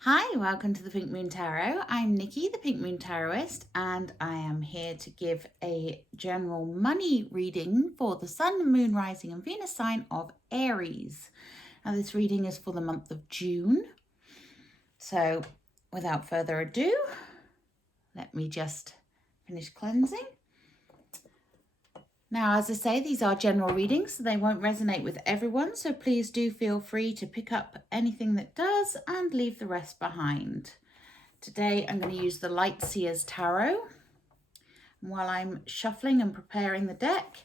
Hi, welcome to the Pink Moon Tarot. I'm Nikki, the Pink Moon Tarotist, and I am here to give a general money reading for the Sun, Moon, Rising, and Venus sign of Aries. Now, this reading is for the month of June. So, without further ado, let me just finish cleansing. Now, as I say, these are general readings, so they won't resonate with everyone. So please do feel free to pick up anything that does and leave the rest behind. Today, I'm going to use the Light Seers Tarot. And while I'm shuffling and preparing the deck,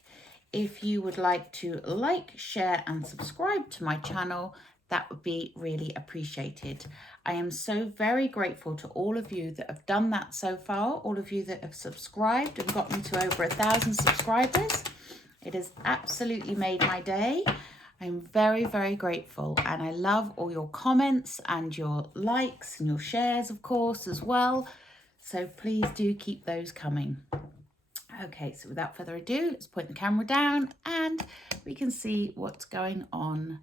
if you would like to like, share, and subscribe to my channel, that would be really appreciated. I am so very grateful to all of you that have done that so far, all of you that have subscribed and got me to over 1,000 subscribers. It has absolutely made my day. I'm very, very grateful, and I love all your comments and your likes and your shares, of course, as well. So please do keep those coming. Okay, so without further ado, let's point the camera down and we can see what's going on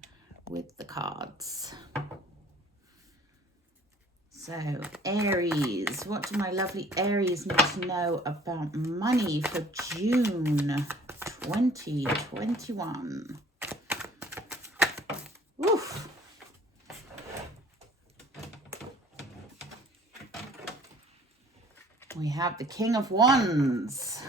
with the cards. So, Aries, what do my lovely Aries need to know about money for June 2021? Oof. We have the King of Wands.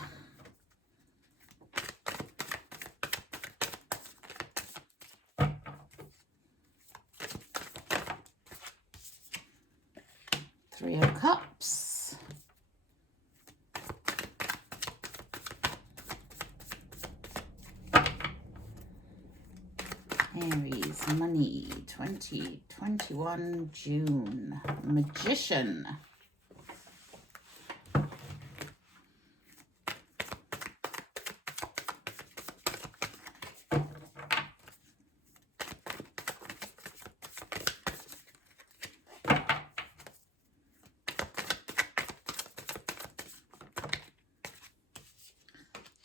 Three of Cups. Aries, money, 2021 June. Magician.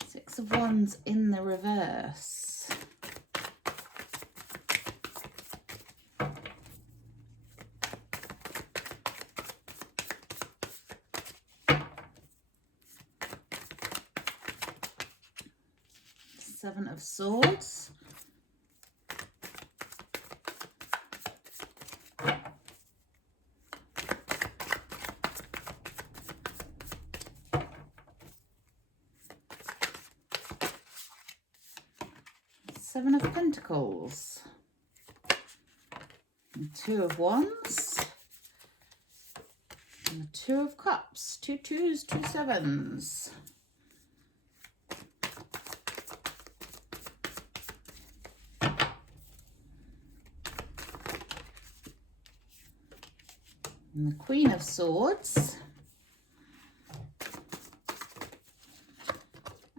Six of Wands in the reverse. Seven of Swords. Seven of Pentacles. And Two of Wands. And the Two of Cups. Two twos, two sevens. And the Queen of Swords.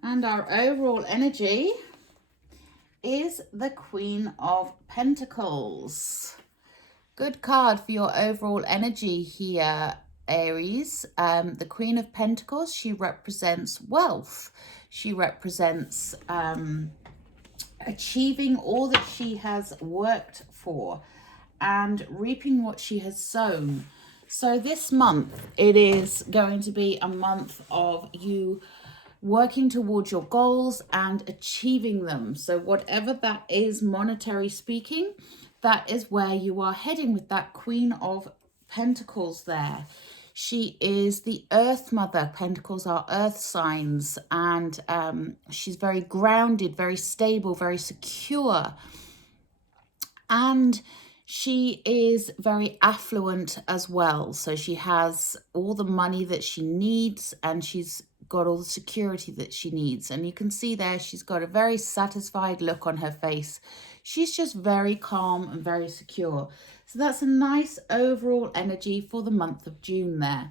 And our overall energy is the Queen of Pentacles. Good card for your overall energy here, Aries. The Queen of Pentacles, she represents wealth. She represents achieving all that she has worked for and reaping what she has sown. So this month, it is going to be a month of you working towards your goals and achieving them. So whatever that is, monetary speaking, that is where you are heading with that Queen of Pentacles there. She is the Earth Mother. Pentacles are earth signs, and she's very grounded, very stable, very secure. And she is very affluent as well. So she has all the money that she needs, and she's got all the security that she needs. And you can see there, she's got a very satisfied look on her face. She's just very calm and very secure. So that's a nice overall energy for the month of June there.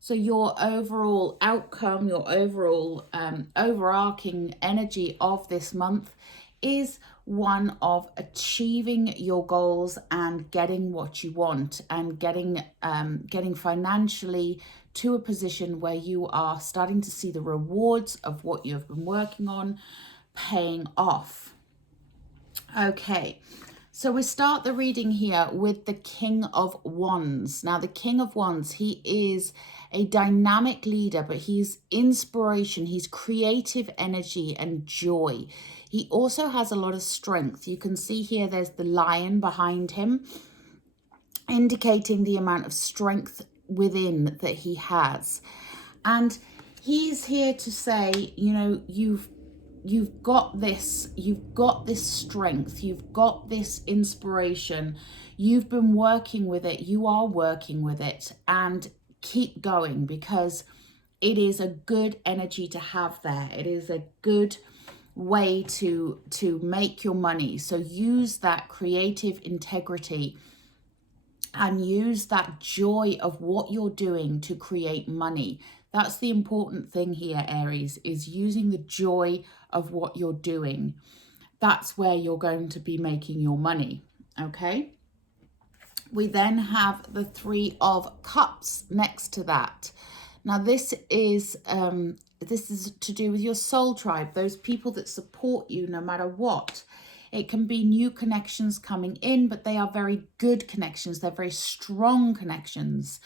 So your overall outcome, your overall overarching energy of this month is one of achieving your goals and getting what you want, and getting financially to a position where you are starting to see the rewards of what you've been working on paying off. Okay, So we start the reading here with the King of Wands. Now, the King of Wands, he is a dynamic leader, but he's inspiration, he's creative energy and joy. He also has a lot of strength. You can see here there's the lion behind him, indicating the amount of strength within that he has. And he's here to say, you know, you've got this strength, you've got this inspiration, you've been working with it, you are working with it, and keep going, because it is a good energy to have there. It is a good way to make your money. So use that creative integrity and use that joy of what you're doing to create money. That's the important thing here, Aries, is using the joy of what you're doing. That's where you're going to be making your money, okay? We then have the Three of Cups next to that. Now, this is to do with your soul tribe, those people that support you no matter what. It can be new connections coming in, but they are very good connections. They're very strong connections.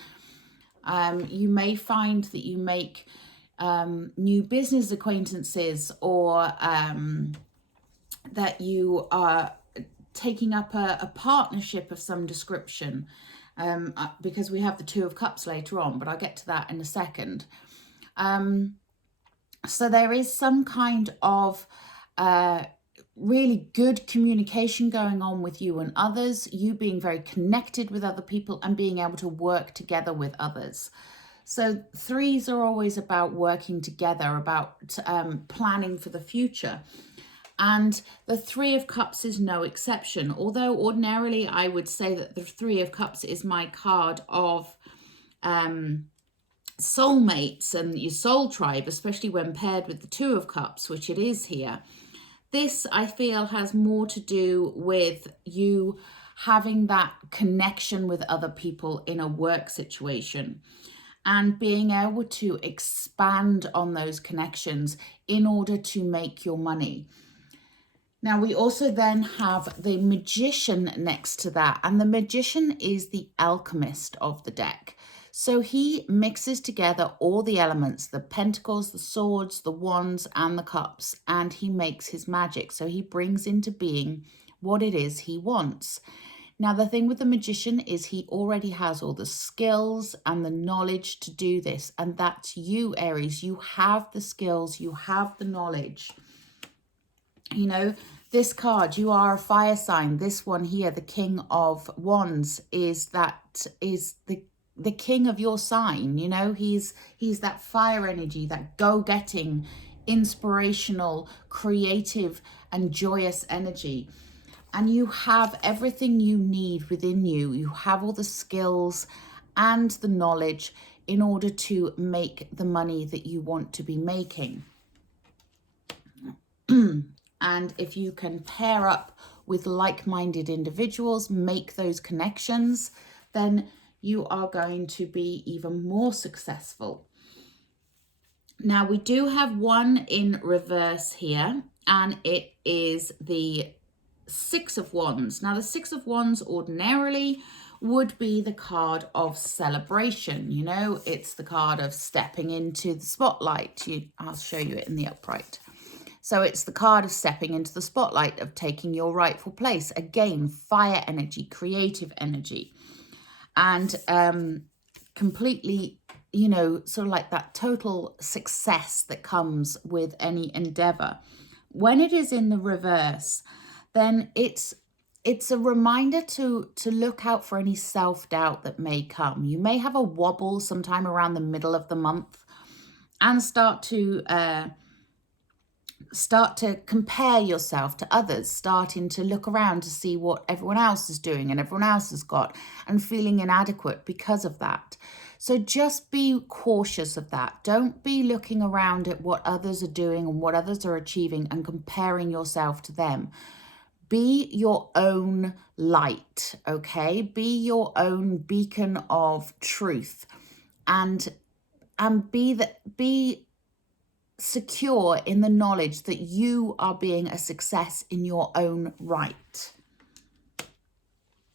You may find that you make new business acquaintances, or that you are taking up a partnership of some description, because we have the Two of Cups later on, but I'll get to that in a second. So there is some kind of really good communication going on with you and others, you being very connected with other people and being able to work together with others. So threes are always about working together, about planning for the future. And the Three of Cups is no exception. Although ordinarily I would say that the Three of Cups is my card of soulmates and your soul tribe, especially when paired with the Two of Cups, which it is here. This, I feel, has more to do with you having that connection with other people in a work situation and being able to expand on those connections in order to make your money. Now, we also then have the Magician next to that, and the Magician is the alchemist of the deck. So he mixes together all the elements, the pentacles, the swords, the wands, and the cups, and he makes his magic. So he brings into being what it is he wants. Now, the thing with the Magician is he already has all the skills and the knowledge to do this, and that's you, Aries. You have the skills, you have the knowledge. You know, this card, you are a fire sign. This one here, the King of Wands, is the king of your sign. You know, he's that fire energy, that go-getting, inspirational, creative and joyous energy. And you have everything you need within you. You have all the skills and the knowledge in order to make the money that you want to be making. And if you can pair up with like-minded individuals, make those connections, then you are going to be even more successful. Now, we do have one in reverse here, and it is the Six of Wands. Now, the Six of Wands ordinarily would be the card of celebration. You know, it's the card of stepping into the spotlight. I'll show you it in the upright. So it's the card of stepping into the spotlight, of taking your rightful place. Again, fire energy, creative energy. And completely, you know, sort of like that total success that comes with any endeavor. When it is in the reverse, then it's a reminder to look out for any self-doubt that may come. You may have a wobble sometime around the middle of the month and start to compare yourself to others, starting to look around to see what everyone else is doing and everyone else has got, and feeling inadequate because of that. So just be cautious of that. Don't be looking around at what others are doing and what others are achieving and comparing yourself to them. Be your own light, okay? Be your own beacon of truth, and be secure in the knowledge that you are being a success in your own right.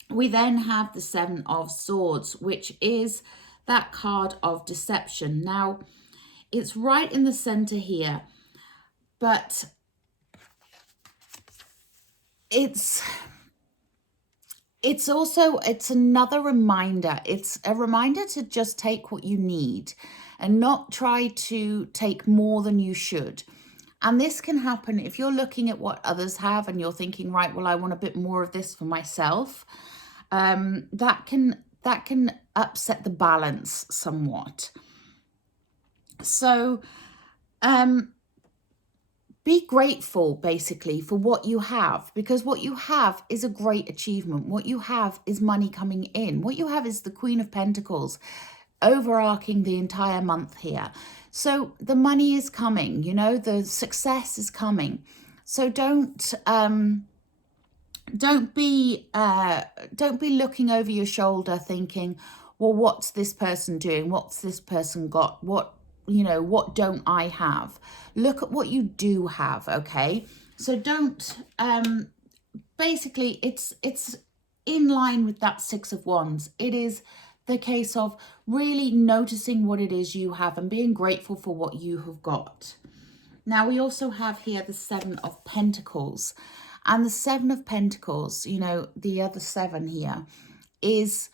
We then have the Seven of Swords, which is that card of deception. Now, it's right in the center here, but it's also, it's another reminder. It's a reminder to just take what you need and not try to take more than you should. And this can happen if you're looking at what others have and you're thinking, right, well, I want a bit more of this for myself. That can upset the balance somewhat. So be grateful basically for what you have, because what you have is a great achievement. What you have is money coming in. What you have is the Queen of Pentacles overarching the entire month here. So the money is coming, you know, the success is coming. So don't be looking over your shoulder thinking, well, what's this person doing? What's this person got? What don't I have? Look at what you do have, okay? So don't, basically, it's in line with that Six of Wands. It is the case of really noticing what it is you have and being grateful for what you have got. Now, we also have here the Seven of Pentacles. And the Seven of Pentacles, you know, the other seven here, is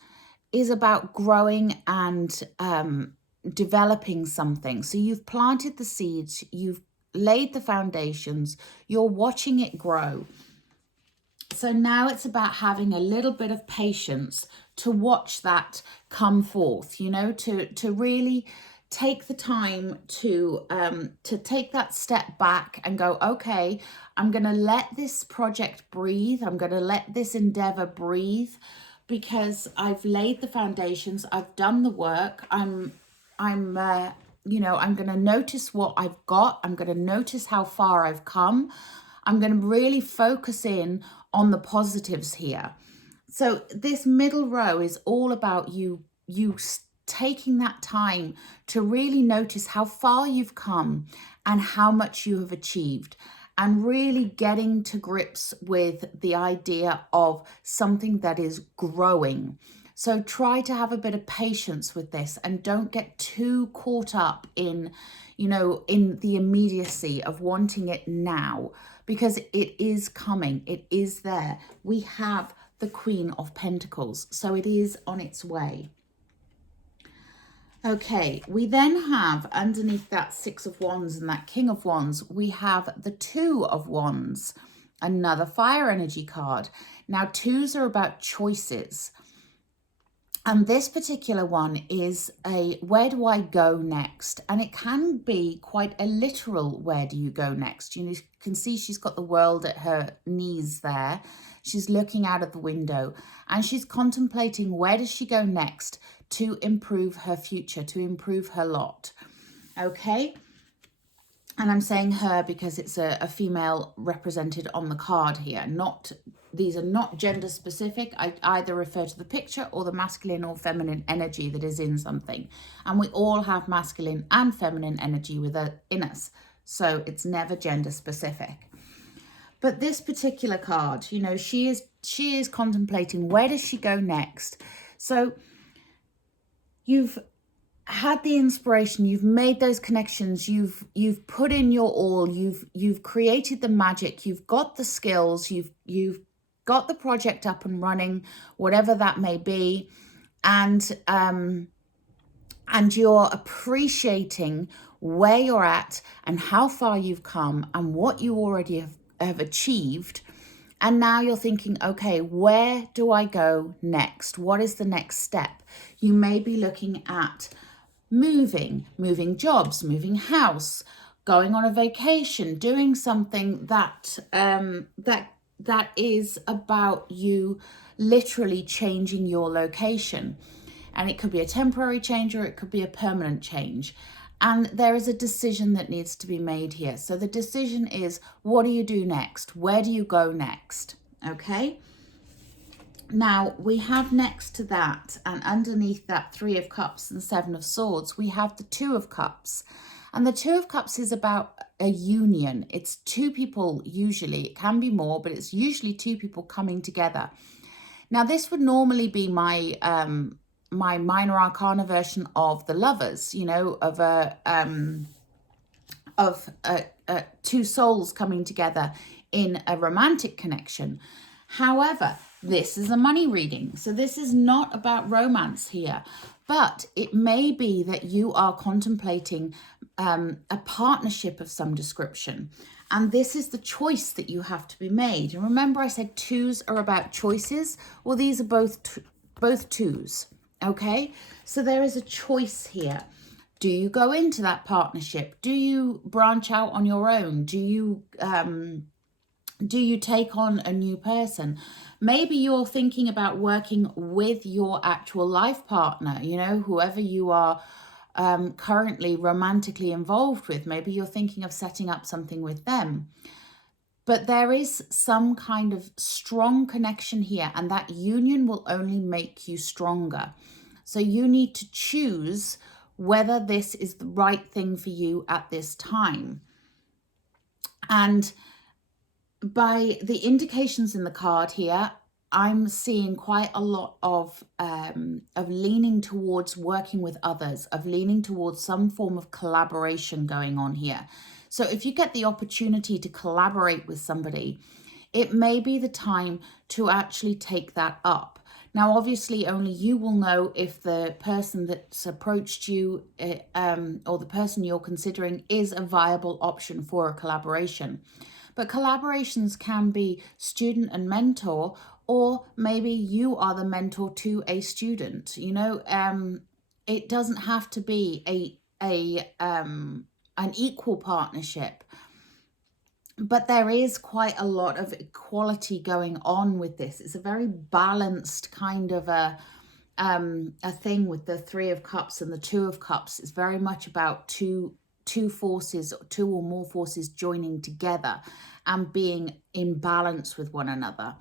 about growing and developing something. So you've planted the seeds, you've laid the foundations, you're watching it grow. So now it's about having a little bit of patience to watch that come forth, you know, to really take the time to take that step back and go, okay, I'm going to let this project breathe. I'm going to let this endeavor breathe, because I've laid the foundations. I've done the work. I'm you know, I'm going to notice what I've got. I'm going to notice how far I've come. I'm going to really focus in on the positives here. So this middle row is all about you taking that time to really notice how far you've come and how much you have achieved, and really getting to grips with the idea of something that is growing. So try to have a bit of patience with this and don't get too caught up in, you know, in the immediacy of wanting it now, because it is coming. It is there. We have the Queen of Pentacles, so it is on its way. Okay, we then have underneath that Six of Wands and that King of Wands, we have the Two of Wands, another fire energy card. Now, twos are about choices. And this particular one is a where do I go next? And it can be quite a literal where do you go next? You can see she's got the world at her knees there. She's looking out of the window and she's contemplating where does she go next to improve her future, to improve her lot. Okay. And I'm saying her because it's a female represented on the card here. These are not gender specific. I either refer to the picture or the masculine or feminine energy that is in something. And we all have masculine and feminine energy in us. So it's never gender specific. But this particular card, you know, she is contemplating where does she go next. So you've had the inspiration, you've made those connections, you've put in your all, you've created the magic, you've got the skills, you've got the project up and running, whatever that may be, and you're appreciating where you're at and how far you've come and what you already have achieved. And now you're thinking, okay, where do I go next? What is the next step? You may be looking at moving jobs, moving house, going on a vacation, doing something that that is about you literally changing your location. And it could be a temporary change or it could be a permanent change. And there is a decision that needs to be made here. So the decision is, what do you do next? Where do you go next? Okay. Now, we have next to that, and underneath that Three of Cups and Seven of Swords, we have the Two of Cups. And the Two of Cups is about a union. It's two people usually. It can be more, but it's usually two people coming together. Now, this would normally be my my minor arcana version of the Lovers, you know, of two souls coming together in a romantic connection. However, this is a money reading, so this is not about romance here, but it may be that you are contemplating a partnership of some description, and this is the choice that you have to be made. And remember, I said twos are about choices. Well, these are both twos. Okay, so there is a choice here. Do you go into that partnership? Do you branch out on your own? Do you take on a new person? Maybe you're thinking about working with your actual life partner, you know, whoever you are currently romantically involved with. Maybe you're thinking of setting up something with them. But there is some kind of strong connection here, and that union will only make you stronger. So you need to choose whether this is the right thing for you at this time. And by the indications in the card here, I'm seeing quite a lot of leaning towards working with others, of leaning towards some form of collaboration going on here. So if you get the opportunity to collaborate with somebody, it may be the time to actually take that up. Now, obviously, only you will know if the person that's approached you or the person you're considering is a viable option for a collaboration. But collaborations can be student and mentor, or maybe you are the mentor to a student. You know, it doesn't have to be an equal partnership. But there is quite a lot of equality going on with this. It's a very balanced kind of a thing with the Three of Cups and the Two of Cups. It's very much about two forces, two or more forces joining together and being in balance with one another.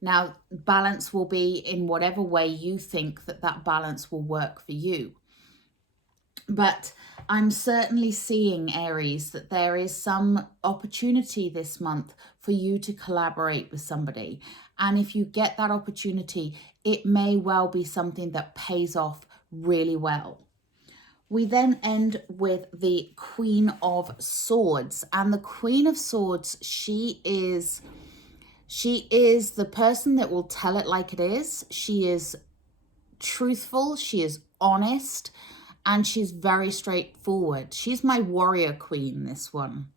Now, balance will be in whatever way you think that balance will work for you. But I'm certainly seeing, Aries, that there is some opportunity this month for you to collaborate with somebody. And if you get that opportunity, it may well be something that pays off really well. We then end with the Queen of Swords. And the Queen of Swords, she is the person that will tell it like it is. She is truthful. She is honest. And she's very straightforward. She's my warrior queen, this one.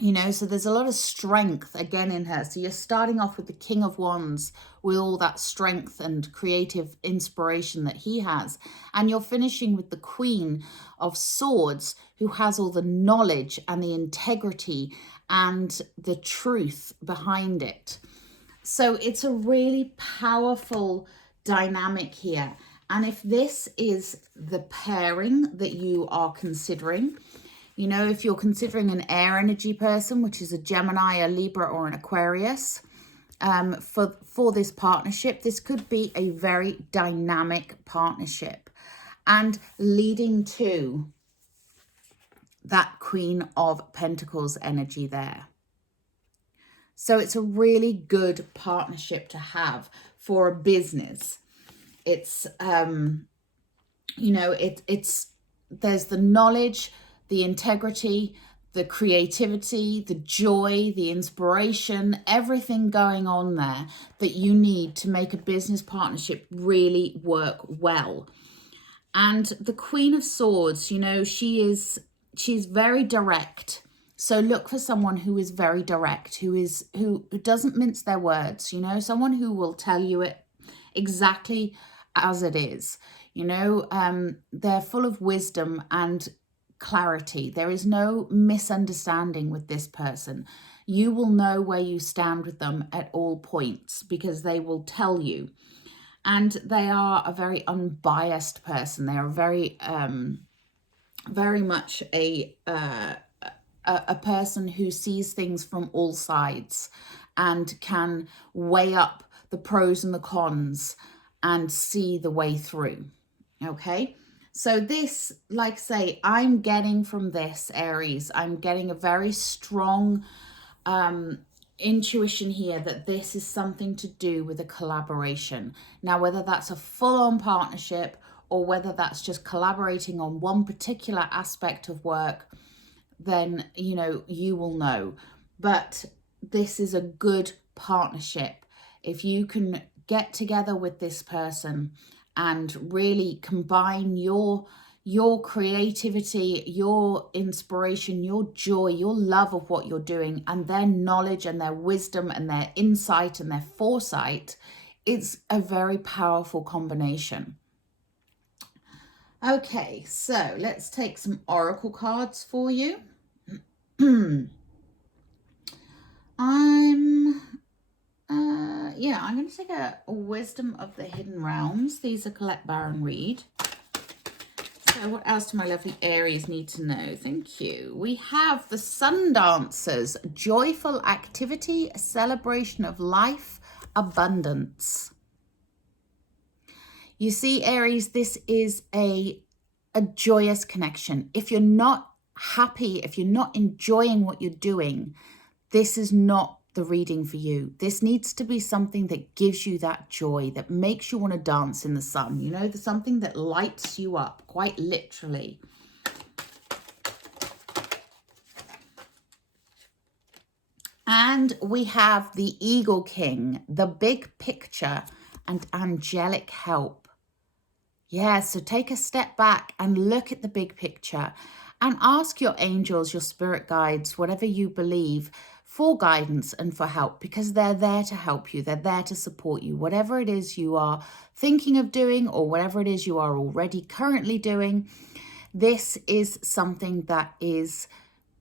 You know, so there's a lot of strength again in her. So you're starting off with the King of Wands with all that strength and creative inspiration that he has. And you're finishing with the Queen of Swords, who has all the knowledge and the integrity and the truth behind it. So it's a really powerful dynamic here. And if this is the pairing that you are considering, you know, if you're considering an air energy person, which is a Gemini, a Libra, or an Aquarius, for this partnership, this could be a very dynamic partnership and leading to that Queen of Pentacles energy there. So it's a really good partnership to have for a business. It's, you know, there's the knowledge, the integrity, the creativity, the joy, the inspiration, everything going on there that you need to make a business partnership really work well. And the Queen of Swords, you know, she's very direct. So look for someone who is very direct, who doesn't mince their words, you know, someone who will tell you it exactly as it is. You know, they're full of wisdom and clarity. There is no misunderstanding with this person. You will know where you stand with them at all points because they will tell you. And they are a very unbiased person. They are very much a person who sees things from all sides and can weigh up the pros and the cons and see the way through. Okay, so this, like I say, I'm getting from this, Aries, I'm getting a very strong intuition here that this is something to do with a collaboration. Now, whether that's a full-on partnership or whether that's just collaborating on one particular aspect of work, then, you know, you will know. But this is a good partnership. If you can get together with this person and really combine your creativity, your inspiration, your joy, your love of what you're doing, and their knowledge and their wisdom and their insight and their foresight, it's a very powerful combination. Okay, so let's take some oracle cards for you. I'm going to take a wisdom of the hidden realms. These are collect, Baron, read. So what else do my lovely Aries need to know? Thank you. We have the Sun Dancers, joyful activity, a celebration of life, abundance. You see, Aries, this is a joyous connection. If you're not happy, if you're not enjoying what you're doing, this is not the reading for you. This needs to be something that gives you that joy, that makes you want to dance in the sun. You know, something that lights you up, quite literally. And we have the Eagle King, the big picture, and angelic help. Yeah, so take a step back and look at the big picture and ask your angels, your spirit guides, whatever you believe, for guidance and for help, because they're there to help you. They're there to support you. Whatever it is you are thinking of doing or whatever it is you are already currently doing, this is something that is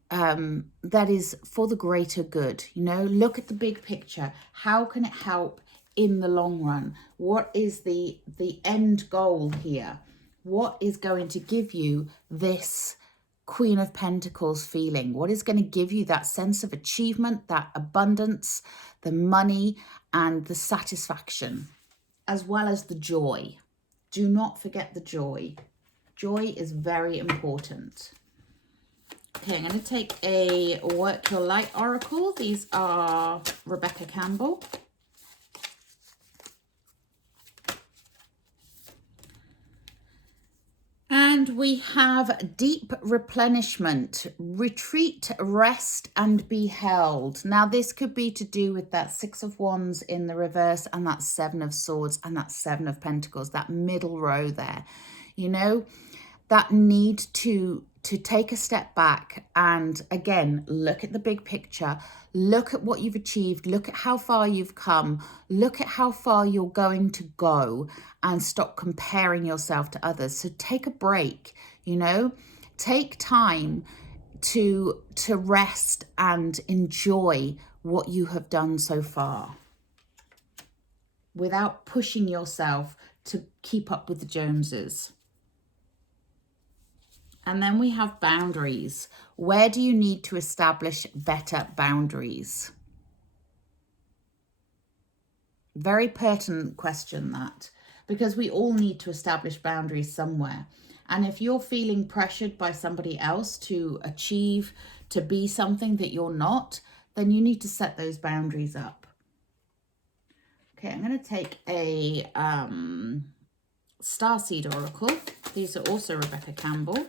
for the greater good. You know, look at the big picture. How can it help in the long run? What is the end goal here? What is going to give you this Queen of Pentacles feeling? What is going to give you that sense of achievement, that abundance, the money and the satisfaction, as well as the joy? Do not forget the joy. Joy is very important. Okay, I'm going to take a Work Your Light Oracle. These are Rebecca Campbell. And we have deep replenishment, retreat, rest, and be held. Now, this could be to do with that Six of Wands in the reverse and that Seven of Swords and that Seven of Pentacles, that middle row there. You know, that need to take a step back and, again, look at the big picture. Look at what you've achieved. Look at how far you've come. Look at how far you're going to go and stop comparing yourself to others. So take a break, you know, take time to rest and enjoy what you have done so far without pushing yourself to keep up with the Joneses. And then we have boundaries. Where do you need to establish better boundaries? Very pertinent question, that, because we all need to establish boundaries somewhere. And if you're feeling pressured by somebody else to achieve, to be something that you're not, then you need to set those boundaries up. Okay, I'm going to take a Starseed Oracle. These are also Rebecca Campbell.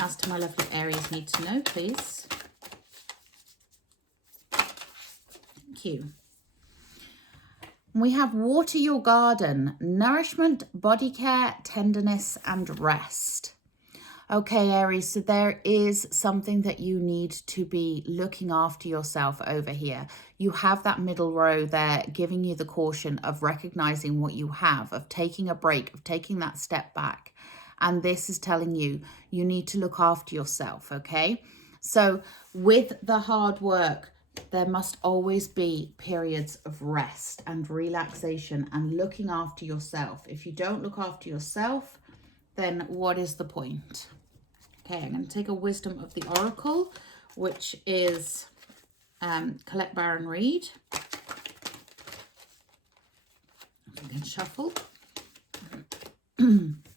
As to my lovely Aries need to know, please. Thank you. We have water your garden, nourishment, body care, tenderness, and rest. Okay, Aries, so there is something that you need to be looking after yourself over here. You have that middle row there giving you the caution of recognizing what you have, of taking a break, of taking that step back. And this is telling you, you need to look after yourself, okay? So with the hard work, there must always be periods of rest and relaxation and looking after yourself. If you don't look after yourself, then what is the point? Okay, I'm going to take a Wisdom of the Oracle, which is Colette Baron Reed. You can shuffle.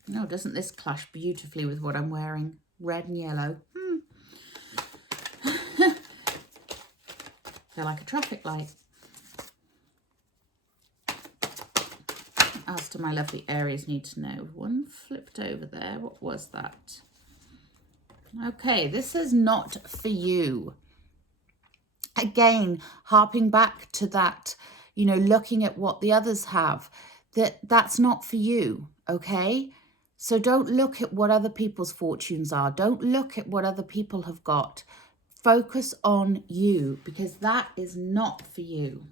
No, doesn't this clash beautifully with what I'm wearing? Red and yellow. feel like a traffic light. As to my lovely Aries need to know. One flipped over there. What was that? Okay, this is not for you. Again, harping back to that, you know, looking at what the others have, that's not for you, okay? So don't look at what other people's fortunes are. Don't look at what other people have got. Focus on you, because that is not for you.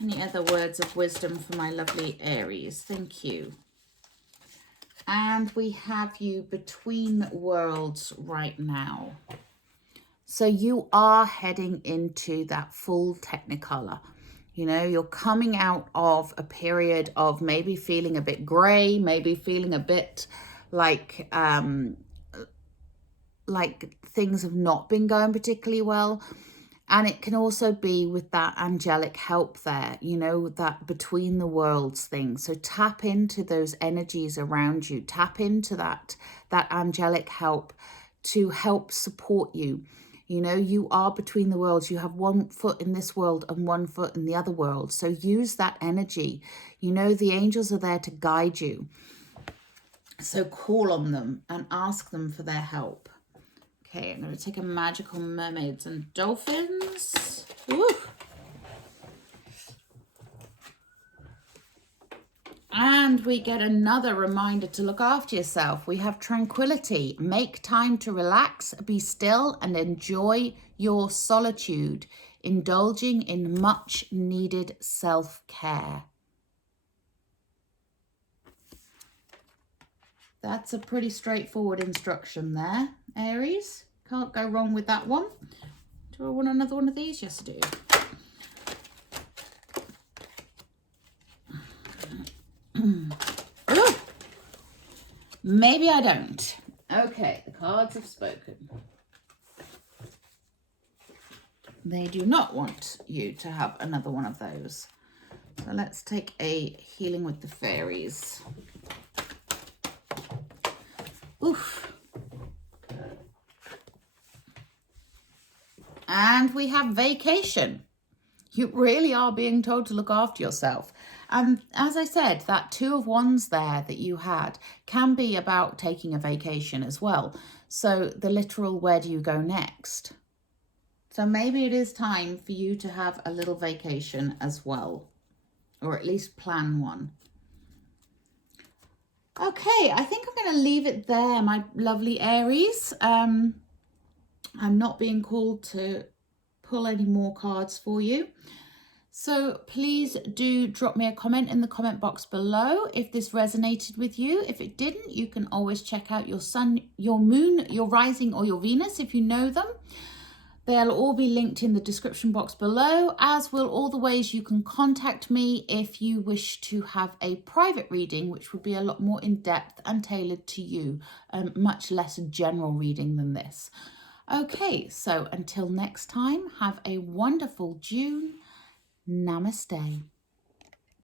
Any other words of wisdom for my lovely Aries? Thank you. And we have you between worlds right now. So you are heading into that full technicolor. You know, you're coming out of a period of maybe feeling a bit gray, maybe feeling a bit like things have not been going particularly well. And it can also be with that angelic help there, you know, that between the worlds thing. So tap into those energies around you. Tap into that angelic help to help support you. You know, you are between the worlds. You have one foot in this world and one foot in the other world. So use that energy. You know, the angels are there to guide you. So call on them and ask them for their help. Okay, I'm going to take a magical mermaids and dolphins. Woo. And we get another reminder to look after yourself. We have tranquility. Make time to relax, be still, and enjoy your solitude, indulging in much needed self-care. That's a pretty straightforward instruction there, Aries. Can't go wrong with that one. Do I want another one of these? Yes, I do. Maybe I don't. Okay, the cards have spoken. They do not want you to have another one of those. So let's take a healing with the fairies. Oof. And we have vacation. You really are being told to look after yourself. And as I said, that 2 of Wands there that you had can be about taking a vacation as well. So the literal, where do you go next? So maybe it is time for you to have a little vacation as well, or at least plan one. Okay, I think I'm going to leave it there, my lovely Aries. I'm not being called to pull any more cards for you. So please do drop me a comment in the comment box below if this resonated with you. If it didn't, you can always check out your sun, your moon, your rising, or your Venus if you know them. They'll all be linked in the description box below, as will all the ways you can contact me if you wish to have a private reading, which would be a lot more in-depth and tailored to you, much less general reading than this. Okay, so until next time, have a wonderful June. Namaste.